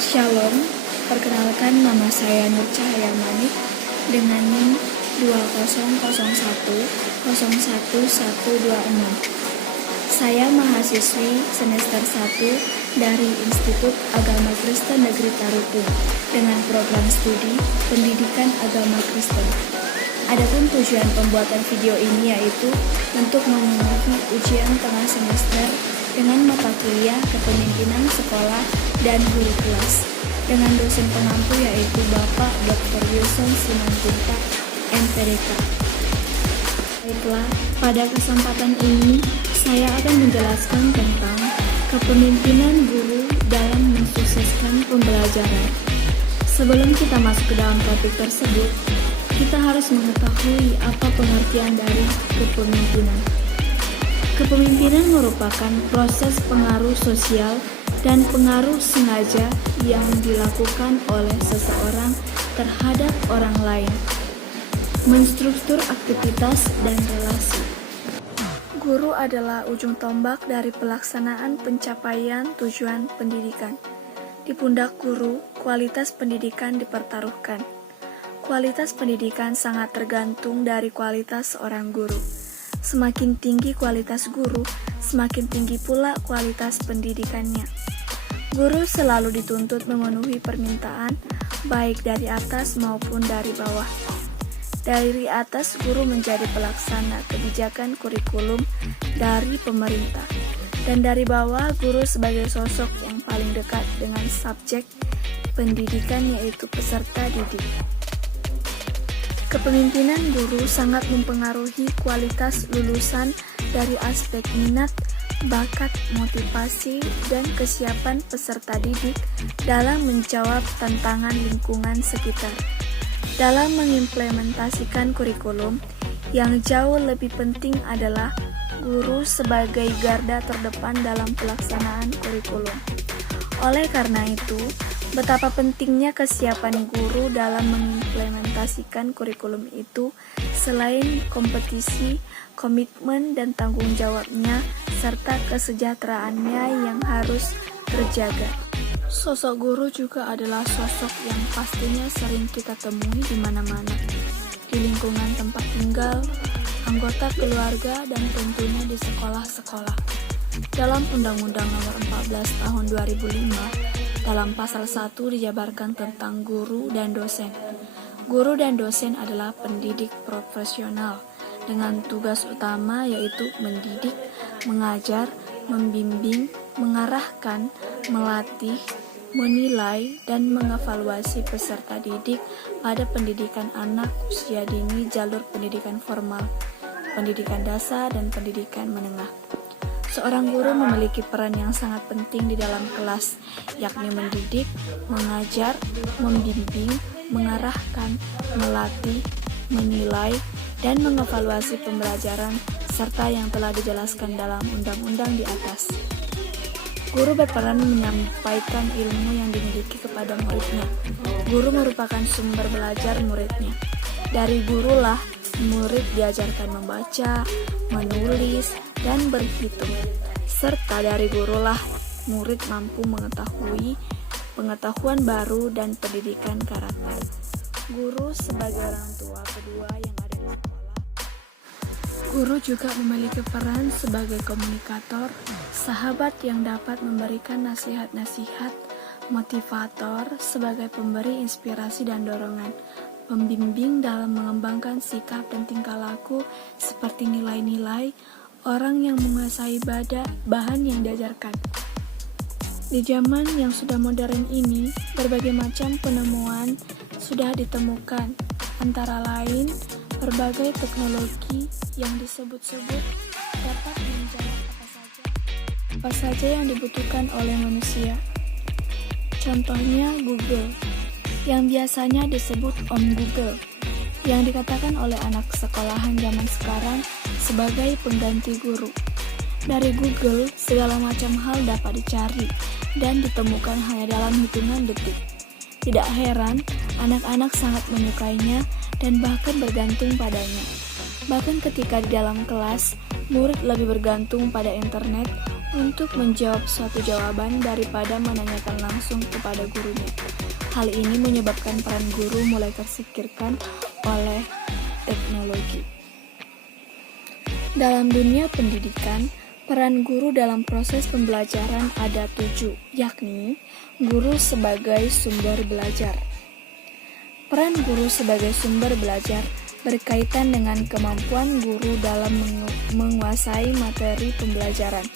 Shalom, perkenalkan nama saya Nur Cahaya Manik dengan NIM 20010111126. Saya mahasiswi semester 1 dari Institut Agama Kristen Negeri Tarutung dengan program studi Pendidikan Agama Kristen. Adapun tujuan pembuatan video ini yaitu untuk memenuhi ujian tengah semester dengan mata kuliah Kepemimpinan Sekolah dan Guru Kelas dengan dosen pengampu yaitu Bapak Dr. Wilson Simanjuntak, MPDK. Baiklah, pada kesempatan ini saya akan menjelaskan tentang kepemimpinan guru dalam mensukseskan pembelajaran. Sebelum kita masuk ke dalam topik tersebut, kita harus mengetahui apa pengertian dari kepemimpinan. Kepemimpinan merupakan proses pengaruh sosial dan pengaruh sengaja yang dilakukan oleh seseorang terhadap orang lain, menstruktur aktivitas dan relasi. Guru adalah ujung tombak dari pelaksanaan pencapaian tujuan pendidikan. Di pundak guru, kualitas pendidikan dipertaruhkan. Kualitas pendidikan sangat tergantung dari kualitas seorang guru. Semakin tinggi kualitas guru, semakin tinggi pula kualitas pendidikannya. Guru selalu dituntut memenuhi permintaan, baik dari atas maupun dari bawah. Dari atas, guru menjadi pelaksana kebijakan kurikulum dari pemerintah. Dan dari bawah, guru sebagai sosok yang paling dekat dengan subjek pendidikan yaitu peserta didik. Kepemimpinan guru sangat mempengaruhi kualitas lulusan dari aspek minat, bakat, motivasi, dan kesiapan peserta didik dalam menjawab tantangan lingkungan sekitar. Dalam mengimplementasikan kurikulum, yang jauh lebih penting adalah guru sebagai garda terdepan dalam pelaksanaan kurikulum. Oleh karena itu, betapa pentingnya kesiapan guru dalam mengimplementasikan kurikulum itu selain kompetisi, komitmen dan tanggung jawabnya serta kesejahteraannya yang harus terjaga. Sosok guru juga adalah sosok yang pastinya sering kita temui di mana-mana, di lingkungan tempat tinggal, anggota keluarga, dan tentunya di sekolah-sekolah. Dalam Undang-Undang Nomor 14 Tahun 2005, dalam pasal 1 dijabarkan tentang guru dan dosen. Guru dan dosen adalah pendidik profesional dengan tugas utama yaitu mendidik, mengajar, membimbing, mengarahkan, melatih, menilai, dan mengevaluasi peserta didik pada pendidikan anak usia dini jalur pendidikan formal, pendidikan dasar, dan pendidikan menengah. Seorang guru memiliki peran yang sangat penting di dalam kelas, yakni mendidik, mengajar, membimbing, mengarahkan, melatih, menilai, dan mengevaluasi pembelajaran serta yang telah dijelaskan dalam undang-undang di atas. Guru berperan menyampaikan ilmu yang dimiliki kepada muridnya. Guru merupakan sumber belajar muridnya. Dari gurulah murid diajarkan membaca, menulis, dan berhitung. Serta dari gurulah murid mampu mengetahui pengetahuan baru dan pendidikan karakter. Guru sebagai orang tua kedua yang ada di sekolah. Guru juga memiliki peran sebagai komunikator, sahabat yang dapat memberikan nasihat-nasihat, motivator sebagai pemberi inspirasi dan dorongan, pembimbing dalam mengembangkan sikap dan tingkah laku seperti nilai-nilai, orang yang menguasai bahan yang diajarkan. Di zaman yang sudah modern ini, berbagai macam penemuan sudah ditemukan, antara lain berbagai teknologi yang disebut-sebut dapat menjawab apa saja yang dibutuhkan oleh manusia. Contohnya Google, yang biasanya disebut Om Google, yang dikatakan oleh anak sekolahan zaman sekarang sebagai pengganti guru. Dari Google, segala macam hal dapat dicari dan ditemukan hanya dalam hitungan detik. Tidak heran, anak-anak sangat menyukainya dan bahkan bergantung padanya. Bahkan ketika di dalam kelas, murid lebih bergantung pada internet untuk menjawab suatu jawaban daripada menanyakan langsung kepada gurunya. Hal ini menyebabkan peran guru mulai tersingkirkan oleh teknologi. Dalam dunia pendidikan, peran guru dalam proses pembelajaran ada 7, yakni guru sebagai sumber belajar. Peran guru sebagai sumber belajar berkaitan dengan kemampuan guru dalam menguasai materi pembelajaran,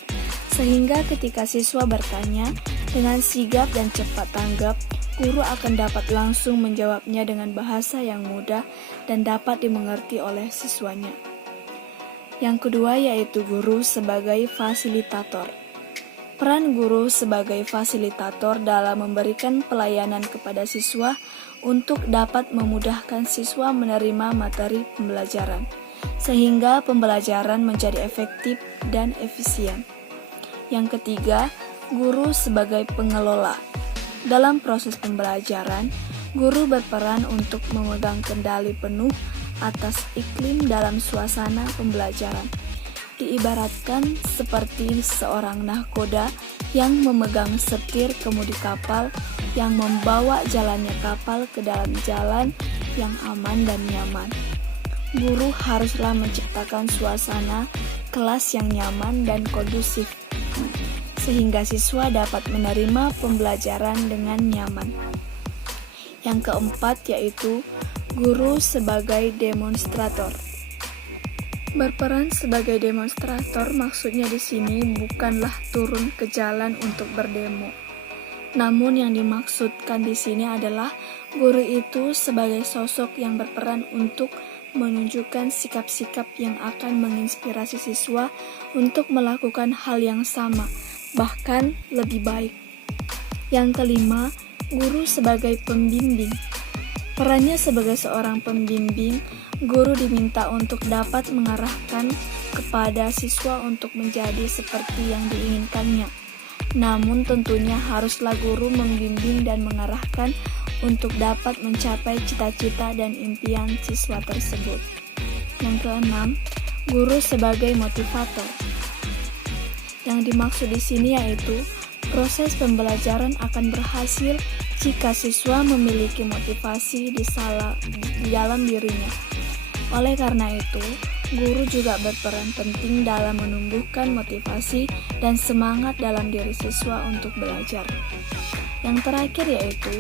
sehingga ketika siswa bertanya dengan sigap dan cepat tanggap, guru akan dapat langsung menjawabnya dengan bahasa yang mudah dan dapat dimengerti oleh siswanya. Yang kedua yaitu guru sebagai fasilitator. Peran guru sebagai fasilitator dalam memberikan pelayanan kepada siswa untuk dapat memudahkan siswa menerima materi pembelajaran, sehingga pembelajaran menjadi efektif dan efisien. Yang ketiga, guru sebagai pengelola. Dalam proses pembelajaran, guru berperan untuk memegang kendali penuh atas iklim dalam suasana pembelajaran. Diibaratkan seperti seorang nahkoda yang memegang setir kemudi kapal yang membawa jalannya kapal ke dalam jalan yang aman dan nyaman. Guru haruslah menciptakan suasana kelas yang nyaman dan kondusif, sehingga siswa dapat menerima pembelajaran dengan nyaman. Yang keempat yaitu guru sebagai demonstrator. Berperan sebagai demonstrator maksudnya di sini bukanlah turun ke jalan untuk berdemo. Namun yang dimaksudkan di sini adalah guru itu sebagai sosok yang berperan untuk menunjukkan sikap-sikap yang akan menginspirasi siswa untuk melakukan hal yang sama, bahkan lebih baik. Yang kelima, guru sebagai pembimbing. Perannya sebagai seorang pembimbing, guru diminta untuk dapat mengarahkan kepada siswa untuk menjadi seperti yang diinginkannya. Namun tentunya haruslah guru membimbing dan mengarahkan untuk dapat mencapai cita-cita dan impian siswa tersebut. Yang keenam, guru sebagai motivator. Yang dimaksud di sini yaitu proses pembelajaran akan berhasil jika siswa memiliki motivasi di dalam dirinya. Oleh karena itu, guru juga berperan penting dalam menumbuhkan motivasi dan semangat dalam diri siswa untuk belajar. Yang terakhir yaitu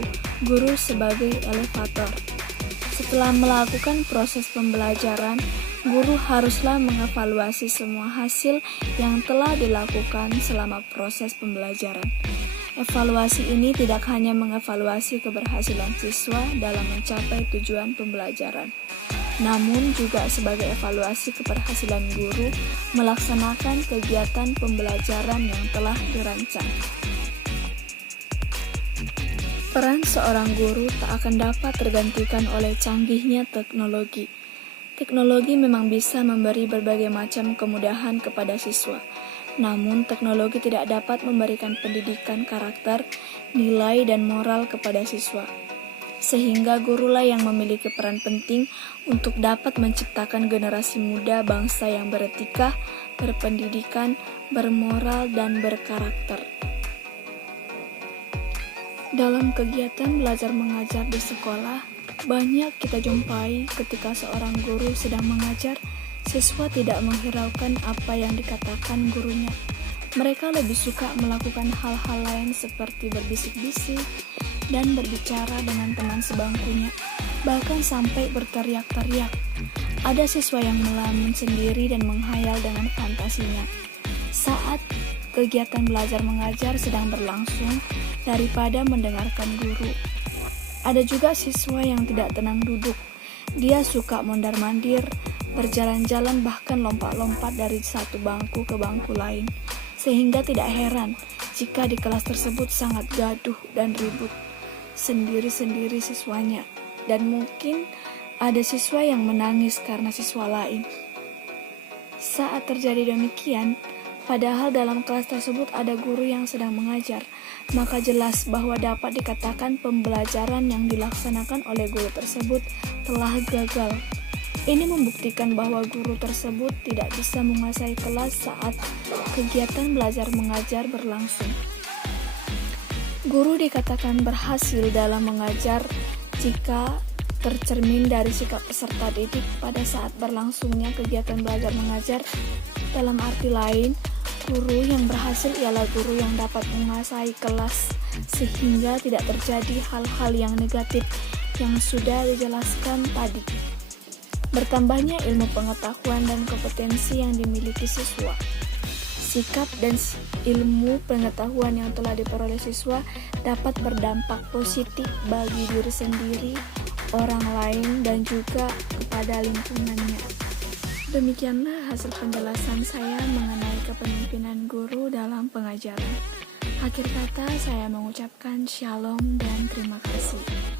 guru sebagai elevator. Setelah melakukan proses pembelajaran, guru haruslah mengevaluasi semua hasil yang telah dilakukan selama proses pembelajaran. Evaluasi ini tidak hanya mengevaluasi keberhasilan siswa dalam mencapai tujuan pembelajaran, namun juga sebagai evaluasi keberhasilan guru melaksanakan kegiatan pembelajaran yang telah dirancang. Peran seorang guru tak akan dapat tergantikan oleh canggihnya teknologi. Teknologi memang bisa memberi berbagai macam kemudahan kepada siswa. Namun, teknologi tidak dapat memberikan pendidikan karakter, nilai, dan moral kepada siswa. Sehingga gurulah yang memiliki peran penting untuk dapat menciptakan generasi muda bangsa yang beretika, berpendidikan, bermoral, dan berkarakter. Dalam kegiatan belajar mengajar di sekolah, banyak kita jumpai ketika seorang guru sedang mengajar, siswa tidak menghiraukan apa yang dikatakan gurunya. Mereka lebih suka melakukan hal-hal lain seperti berbisik-bisik dan berbicara dengan teman sebangkunya, bahkan sampai berteriak-teriak. Ada siswa yang melamun sendiri dan menghayal dengan fantasinya saat kegiatan belajar mengajar sedang berlangsung daripada mendengarkan guru. Ada juga siswa yang tidak tenang duduk. Dia suka mondar-mandir, berjalan-jalan, bahkan lompat-lompat dari satu bangku ke bangku lain, sehingga tidak heran jika di kelas tersebut sangat gaduh dan ribut sendiri-sendiri siswanya, dan mungkin ada siswa yang menangis karena siswa lain. Saat terjadi demikian, padahal dalam kelas tersebut ada guru yang sedang mengajar, maka jelas bahwa dapat dikatakan pembelajaran yang dilaksanakan oleh guru tersebut telah gagal. Ini membuktikan bahwa guru tersebut tidak bisa menguasai kelas saat kegiatan belajar mengajar berlangsung. Guru dikatakan berhasil dalam mengajar jika tercermin dari sikap peserta didik pada saat berlangsungnya kegiatan belajar mengajar. Dalam arti lain, guru yang berhasil ialah guru yang dapat menguasai kelas sehingga tidak terjadi hal-hal yang negatif yang sudah dijelaskan tadi. Bertambahnya ilmu pengetahuan dan kompetensi yang dimiliki siswa. Sikap dan ilmu pengetahuan yang telah diperoleh siswa dapat berdampak positif bagi diri sendiri, orang lain, dan juga kepada lingkungannya. Demikianlah hasil penjelasan saya mengenai kepemimpinan guru dalam pengajaran. Akhir kata, saya mengucapkan shalom dan terima kasih.